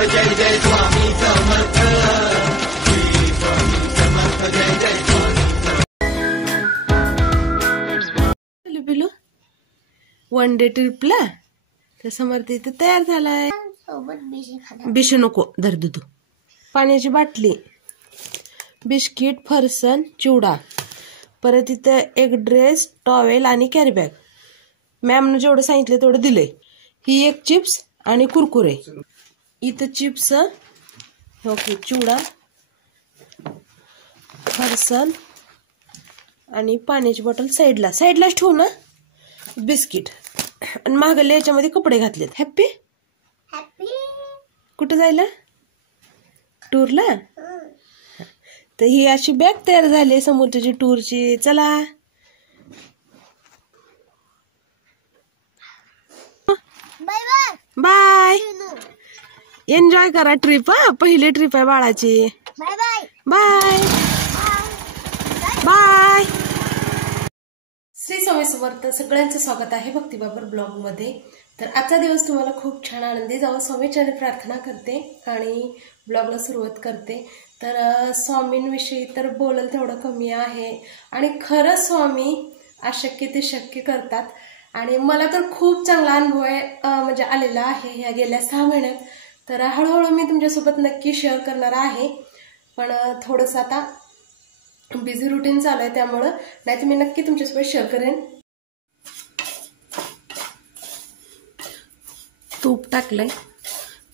जय जय स्वामी समर्थ, श्री स्वामी समर्थ, जय जय स्वामी। बिलू one day ट्रिपला तर समर्थ इथे तयार झालाय। बिशू नको, धर दूध, पाण्याची बाटली, बिस्किट, फरसन, चिवडा, परत इथं एक ड्रेस, टॉवेल आणि कॅरी बॅग। मॅमनं जेवढं सांगितलं तेवढं दिलंय। ही एक चिप्स आणि कुरकुरे। इथं चिप्स, ओके, चिवडा, फरसन आणि पाण्याची बॉटल साईडलाच ठेवू ना, बिस्किट आणि मागल्या याच्यामध्ये कपडे घातलेत। हॅप्पी कुठे जायला? टूरला। तर ही अशी बॅग तयार झाली समुद्राची टूरची। चला बाय बाय, एन्जॉय करा ट्रिप। पहिली ट्रिप आहे बाळाची। Bye bye bye. Shri Swami Samarth, सगळ्यांचं स्वागत आहे भक्तिबाबर ब्लॉग मध्ये। तर आजचा दिवस तुम्हाला खूप छान आनंदी जावं स्वामीचरणी प्रार्थना करते आणि ब्लॉगला सुरुवात करते। तर स्वामींविषयी तर बोलल तेवढं कमी आहे आणि खरंच स्वामी अशक्य ते शक्य करतात आणि मला तर खूप चांगला अनुभव म्हणजे आलेला आहे ह्या गेल्या 6 महिन्यात। तर हळूहळू मी तुमच्यासोबत नक्की शेअर करणार आहे, पण थोडंसं आता बिझी रुटीन चालू आहे त्यामुळं, नाही तर मी नक्की तुमच्यासोबत शेअर करेन। तूप टाकलंय,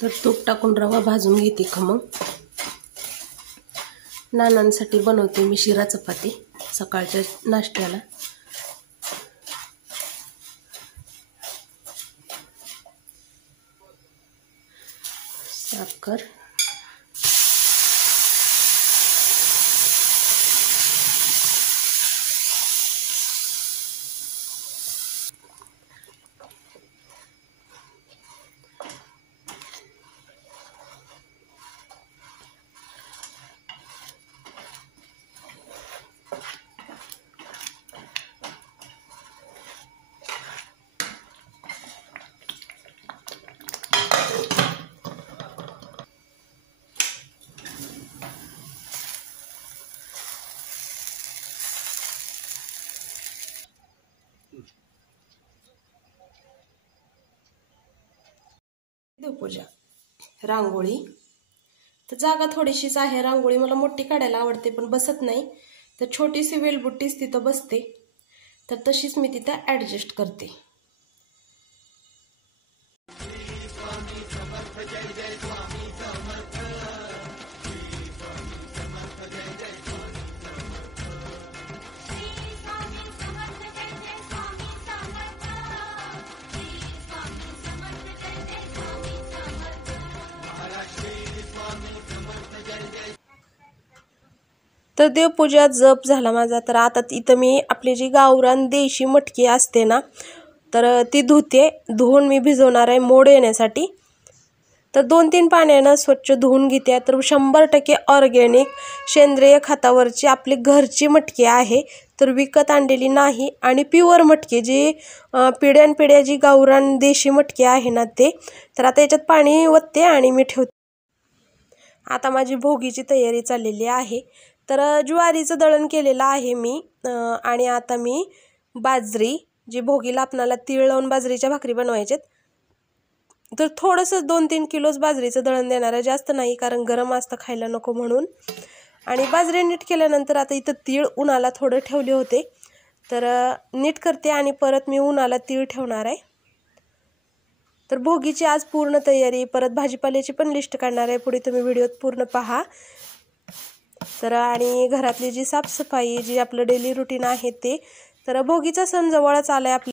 तर तूप टाकून रवा भाजून घेते खमंग। नानांसाठी बनवते मी शिरा चपाती सकाळच्या नाश्त्याला। साखर, देवपूजा, रांगोळी। तर जागा थोडीशीच आहे, रांगोळी मला मोठी काढायला आवडते पण बसत नाही, तर छोटीशी वेलबुट्टीच तिथं बसते, तर तशीच मी तिथं ऍडजस्ट करते। तर देवपूजा जप झाला माझा। तर आता इथं मी आपली जी गावरान देशी मटकी असते ना, तर ती धुवून मी भिजवणार आहे मोड येण्यासाठी। तर 2-3 पाण्यानं स्वच्छ धुवून घेते। तर 100% ऑर्गॅनिक सेंद्रिय खतावरची आपली घरची मटकी आहे, तर विकत आणलेली नाही, आणि प्युअर मटकी जी पिढ्यानपिढ्या जी गावरान देशी मटकी आहे ना ते। तर आता याच्यात पाणी ओतते आणि मी ठेवते। आता माझी भोगीची तयारी चाललेली आहे। तर ज्वारीचं दळण केलेलं आहे मी, आणि आता मी बाजरी, जी भोगीला आपणाला तीळ लावून बाजरीच्या भाकरी बनवायच्यात, तर थोडंसं 2-3 किलोच बाजरीचं दळण देणार आहे, जास्त नाही, कारण गरम असतं खायला नको म्हणून। आणि बाजरी नीट केल्यानंतर आता इथं तीळ उन्हाला थोडं ठेवले होते, तर नीट करते आणि परत मी उन्हाला तीळ ठेवणार आहे। तर भोगीची आज पूर्ण तयारी, परत भाजीपाल्याची पण लिस्ट काढणार आहे, पुढे तुम्ही व्हिडिओत पूर्ण पहा। तर आणि घरातली जी साफसफाई, जी आपलं डेली रुटीन आहे ते। तर भोगीचा सण जवळच आलाय आपल्या।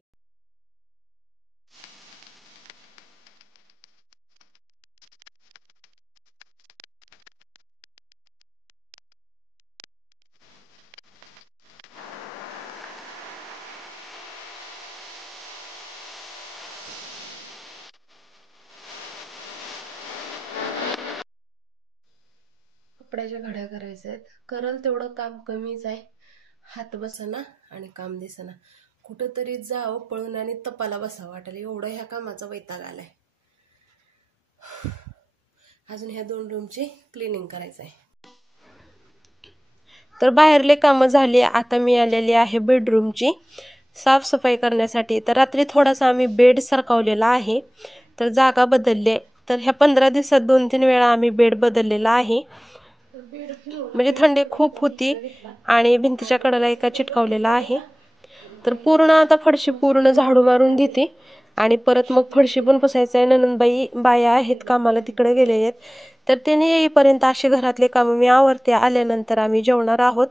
कपड्याच्या घड्या करायच्या आहेत, करल तेवढं काम कमीच आहे, हात बसना आणि काम दिसना। कुठंतरी जावं पळून आणि तपाला बसावं वाटेल, एवढं ह्या कामाचा वैताग आलाय। अजून ह्या 2 रूमची क्लिनिंग करायचं आहे. तर बाहेरले कामं झाली. आता मी आलेली आहे बेडरूमची साफसफाई करण्यासाठी. तर रात्री थोडासा आम्ही बेड सरकवलेला आहे, तर जागा बदलली. तर ह्या 15 दिवसात 2-3 वेळा आम्ही बेड बदललेला आहे. म्हणजे थंडी खूप होती आणि भिंतीच्या कडेला एका चिटकावलेला आहे. तर पूर्ण आता फरशी पूर्ण झाडू मारून घेते आणि परत मग फरशी पण पुसायचं आहे. नणंदबाई बाया आहेत कामाला, तिकडे गेले आहेत. तर त्याने येईपर्यंत असे घरातले कामं मी आवरते. आल्यानंतर आम्ही जेवणार आहोत.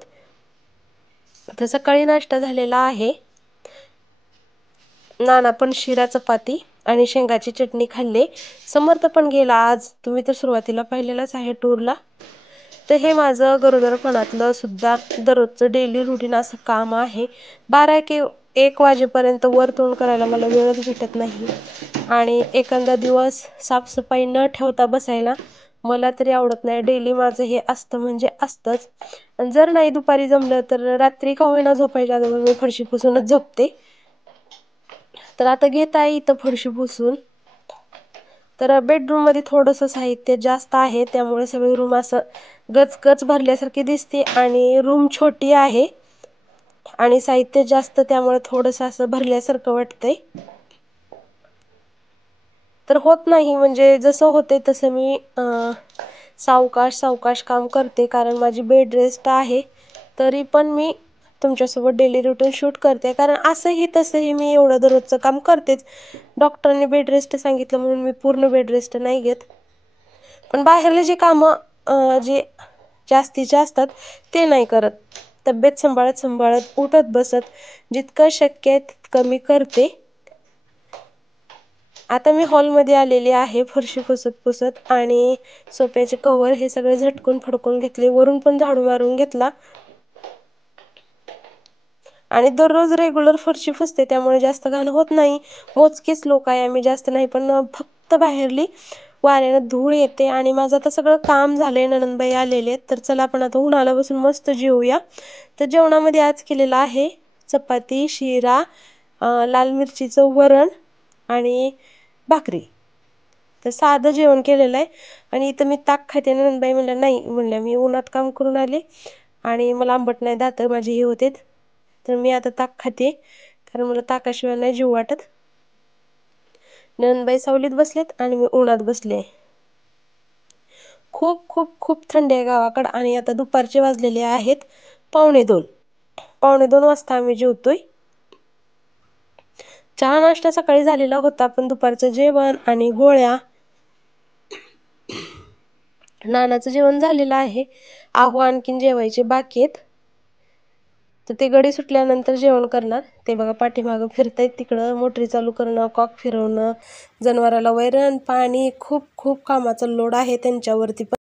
तर सकाळी नाश्ता झालेला आहे. नाना पण शिरा चपाती आणि शेंगाची चटणी खाल्ली. समर्थ पण गेला आज, तुम्ही तर सुरुवातीला पाहिलेलंच आहे टूरला. तर हे माझं गरोदरपणातलं सुद्धा दररोजचं डेली रुटीन असं काम आहे. 12-1 वाजेपर्यंत वर तोंड करायला मला वेळच भेटत नाही आणि एखादा दिवस साफसफाई न ठेवता बसायला मला तरी आवडत नाही. डेली माझं हे असतं म्हणजे असतंच. आणि जर नाही दुपारी जमलं तर रात्री का होईना झोपायच्या अगोदर मी फरशी पुसूनच झोपते. तर आता घेत आहे इथं फरशी पुसून. तर बेडरूममध्ये थोडंसं साहित्य जास्त आहे, त्यामुळे सगळी रूम असं गचगच भरल्यासारखी दिसते आणि रूम छोटी आहे आणि साहित्य जास्त, त्यामुळे थोडंसं असं भरल्यासारखं वाटतंय. तर होत नाही, म्हणजे जसं होते तसं मी सावकाश सावकाश काम करते, कारण माझी बेड रेस्ट आहे. तरी पण मी तुमच्यासोबत डेली रुटीन शूट करते, कारण असंही तसंही मी एवढं दररोजचं काम करतेच. डॉक्टरने बेड रेस्ट सांगितलं म्हणून मी पूर्ण बेड रेस्ट नाही घेत. पण बाहेरले जे कामं जे जास्तीचे असतात ते नाही करत. तब्येत सांभाळत उठत बसत जितकं शक्य आहे तितकं मी करते. आता मी हॉलमध्ये आलेली आहे फरशी पुसत आणि सोफ्याचे कव्हर हे सगळे झटकून फडकून घेतले. वरून पण झाडू मारून घेतला आणि दररोज रेग्युलर फरशी पुसते, त्यामुळे जास्त घाण होत नाही. मोजकेच लोक आहे आम्ही, जास्त नाही. पण फक्त बाहेरली वाऱ्यानं धूळ येते आणि माझं आता सगळं काम झालंय. नणंदबाई आलेले आहेत, तर चला आपण आता उन्हाला बसून मस्त जेवूया. तर जेवणामध्ये आज केलेलं आहे चपाती, शिरा, लाल मिरचीचं वरण आणि भाकरी. तर साधं जेवण केलेलं आहे आणि इथं मी ताक खाते. नणंदबाई म्हणल्या नाही, म्हणल्या मी उन्हात काम करून आले आणि मला आंबट नाही, दात माझी हे होते. तर मी आता ताक खाते, कारण मला ताकाशिवाय नाही जीव वाटत. नणंदबाई सावलीत बसलेत आणि मी उन्हात बसले. खूप खूप खूप थंडी आहे गावाकडं आणि आता दुपारचे वाजलेले आहेत 1:45. 1:45 वाजता आम्ही जेवतोय. चहा नाश्ता सकाळी झालेला होता, पण दुपारचं जेवण आणि गोळ्या. नानाचं जेवण झालेलं आहे. आहो आणखीन जेवायचे बाकी आहेत. तर ते गडी सुटल्यानंतर जेवण करणार. ते बघा पाठीमागं फिरतायत, तिकडं मोटरी चालू करणं, कॉक फिरवणं, जनावराला वैरण पाणी, खूप खूप कामाचा लोड आहे त्यांच्यावरती. पण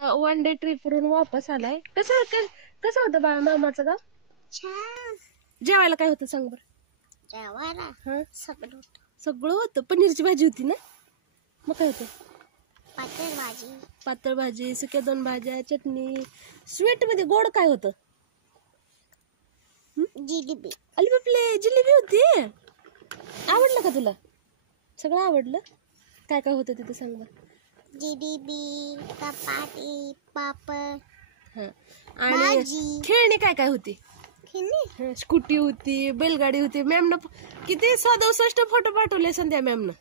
वन डे ट्रिपवरून वापस आलाय. कसं होतं बाळा मामाचं गाव? छान. जेवायला काय होतं सांग बरं? जेवायला हं? सगळं होतं. सगळं होतं. पनीरची भाजी होती ना? मग काय होतं? पातळ भाजी, पातळ भाजी, सुक्या 2 भाज्या, चटणी. स्वीट मध्ये गोड काय होतं? जिलेबी. अली बापले, जिलेबी होती. आवडलं का तुला? सगळं आवडलं? काय काय होतं तिथं सांग बरं? जिलेबी, चपाती, पापड, हं. आणि भाजी. खेळणी काय काय होती? खेळणी. स्कूटी होती, बैलगाडी होती. मॅमनं किती 67 फोटो पाठवले संध्या मॅमनं.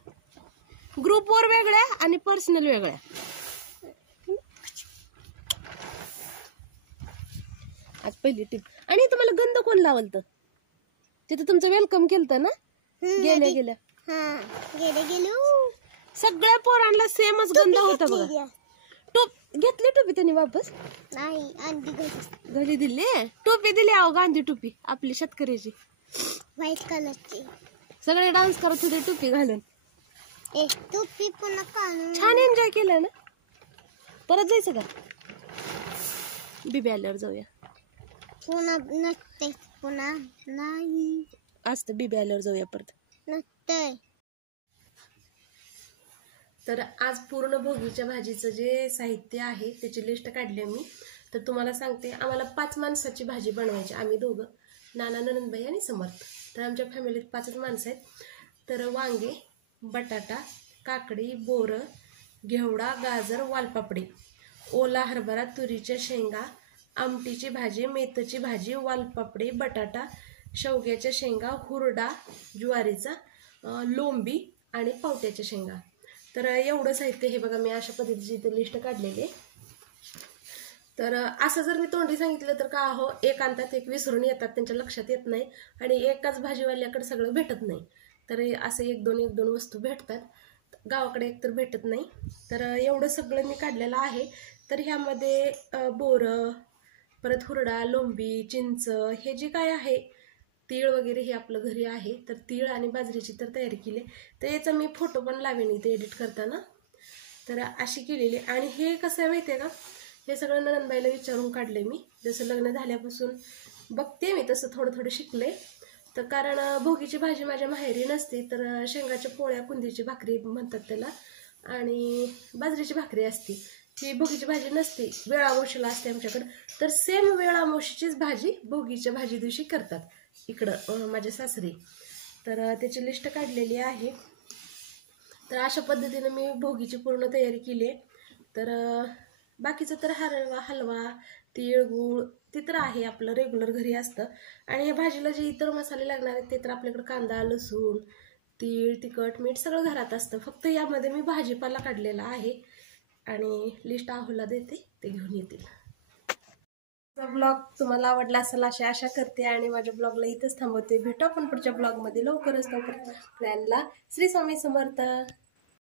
ग्रुपवर वेगळ्या आणि पर्सनल वेगळ्या. आज पहिली टिप. आणि तुम्हाला गंध कोण लावलतं? तिथं तुमचं वेलकम केलं ना गेल्या हा गेलो. सगळ्या पोरांना सेमच गंध होता बघा. घेतली टोपी त्यांनी वापस नाही अंडी घरी घरी दिली. टोपी दिली अहो, गांधी टोपी आपली शेतकऱ्याची व्हाईट कलरची. सगळे डान्स करत होते टोपी घालून. टोपी पुन्हा काढून छान एन्जॉय केलं ना. परत जायचं का? बिबी आल्यावर जाऊया. पुन्हा नसते पुन्हा नाही असतं बिबी आल्यावर जाऊया परत. नसते. तर आज पूर्ण भोगीच्या भाजीचं जे साहित्य आहे त्याची लिस्ट काढली मी. तर तुम्हाला सांगते, आम्हाला 5 माणसाची भाजी बनवायची. आम्ही दोघं, नाना, ननंदबाई आणि समर्थ. तर आमच्या फॅमिलीत 5च माणसं आहेत. तर वांगे, बटाटा, काकडी, बोरं, घेवडा, गाजर, वालपापडी, ओला हरभरा, तुरीच्या शेंगा, आमटीची भाजी, मेथीची भाजी, वालपापडी, बटाटा, शेवग्याच्या शेंगा, हुरडा ज्वारीचा, लोंबी आणि पावट्याच्या शेंगा. तर एवढं साहित्य हे बघा, मी अशा पद्धतीची इथे लिस्ट काढलेली आहे. तर असं जर मी तोंडी सांगितलं तर का हो, एक आणतात एक विसरून येतात, त्यांच्या लक्षात येत नाही आणि एकाच भाजीवाल्याकडे सगळं भेटत नाही. तर असं एक दोन वस्तू भेटतात, गावाकडे एक तर भेटत नाही. तर एवढं सगळं मी काढलेलं आहे. तर ह्यामध्ये बोरं, परत हुरडा, लोंबी, चिंच, हे जे काय आहे, तीळ वगैरे हे आपलं घरी आहे. तर तीळ आणि बाजरीची तर तयारी केली. तर याचा मी फोटो पण लावेन इथे एडिट करताना. तर अशी केलेली. आणि हे कसं आहे माहिती आहे का, हे सगळं ननंदबाईला विचारून काढले मी. जसं लग्न झाल्यापासून बघते मी तसं थोडं शिकले. तर कारण भोगीची भाजी माझ्या माहेरी नसते. तर शेंगाच्या पोळ्या, कुंदीची भाकरी म्हणतात त्याला, आणि बाजरीची भाकरी असते. ही भोगीची भाजी नसते, वेळामोशीला असते आमच्याकडं. तर सेम वेळामोशीचीच भाजी भोगीच्या भाजी दिवशी करतात इकडं माझ्या सासरी. तर त्याची लिस्ट काढलेली आहे. तर अशा पद्धतीनं मी भोगीची पूर्ण तयारी केली आहे. तर बाकीचं तर हलवा, तीळ, गूळ ते तर आहे, आपलं रेग्युलर घरी असतं. आणि या भाजीला जे इतर मसाले लागणार आहेत ते तर आपल्याकडे कांदा, लसूण, तीळ, तिखट, मीठ सगळं घरात असतं. फक्त यामध्ये मी भाजीपाला काढलेला आहे आणि लिस्ट आहोला देते, ते घेऊन येतील. ब्लॉग तुम्हाला आवडला असेल अशी आशा करते आणि माझ्या ब्लॉगला इथंच थांबवते. भेटू आपण पुढच्या ब्लॉगमध्ये लवकरच. प्लॅनला श्री स्वामी समर्थ.